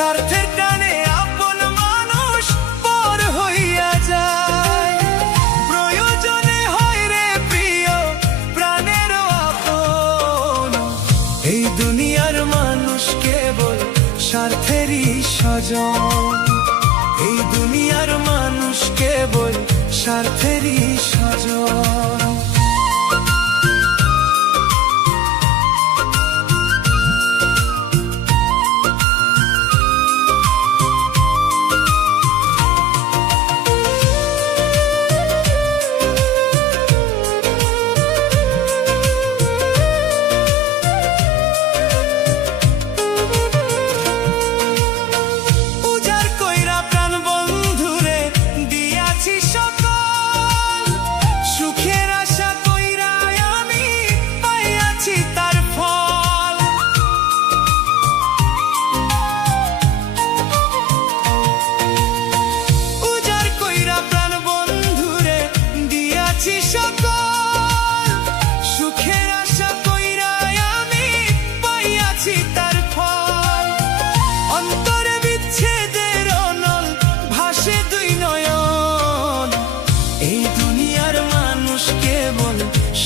স্বার্থের টানে আপন মানুষ পর হইয়া যায়। প্রয়োজনে হয় রে প্রিয় প্রাণেরও আপন। এই দুনিয়ার মানুষ কেবল স্বার্থেরই স্বজন। এই দুনিয়ার মানুষ কেবল স্বার্থেরই স্বজন।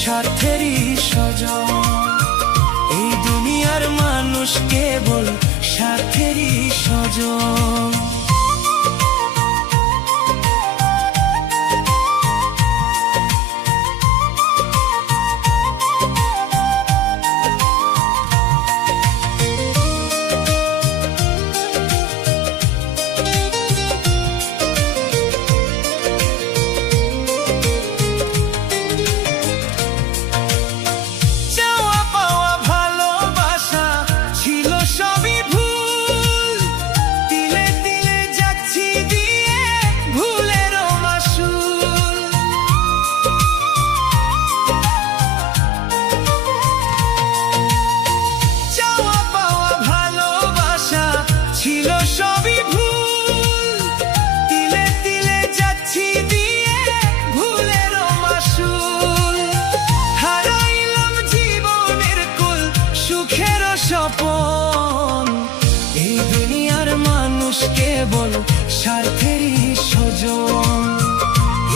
স্বার্থেরই স্বজন। এই দুনিয়ার মানুষ কেবল স্বার্থেরই স্বজন। এই দুনিয়ার মানুষ কেবল স্বার্থেরই স্বজন।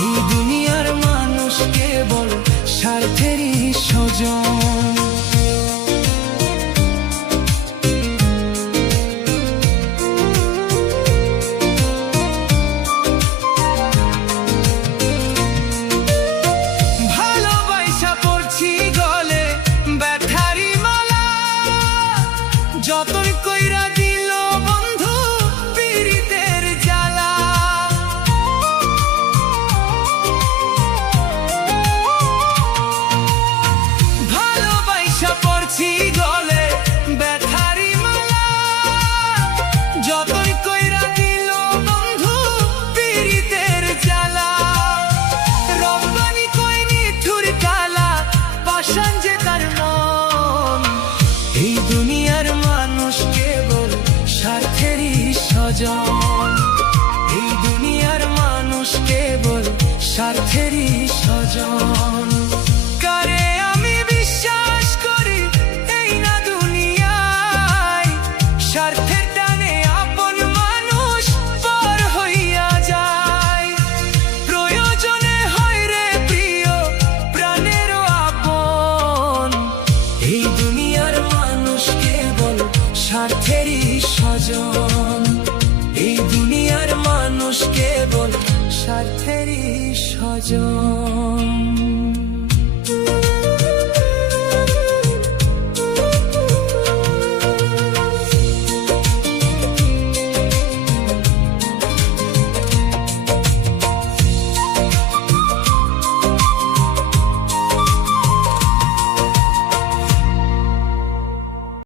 এই দুনিয়ার মানুষ কেবল স্বার্থেরই স্বজন। যতন কইরা দিল বন্ধু পীড়িতের জ্বালা। ভালোবাসা পড়ছি গলে ব্যথারি মালা। যতন কইরা দিল বন্ধু পীড়িতের জ্বালা। রব্বানি কইনি ঠুর কালা পাষাণ যে তার মন। এই দুনিয়ার মানুষ কেবল স্বার্থেরই স্বজন। এই দুনিয়ার মানুষ কেবল স্বার্থেরই স্বজন। কারে আমি বিশ্বাস করি এই না দুনিয়ায়, স্বার্থের টানে আপন মানুষ পর হইয়া যায়। প্রয়োজনে হয় রে প্রিয় প্রাণেরও আপন। এই দুনিয়ার মানুষ কেবল স্বার্থেরই স্বজন। এই দুনিয়ার মানুষ কেবল স্বার্থেরই স্বজন।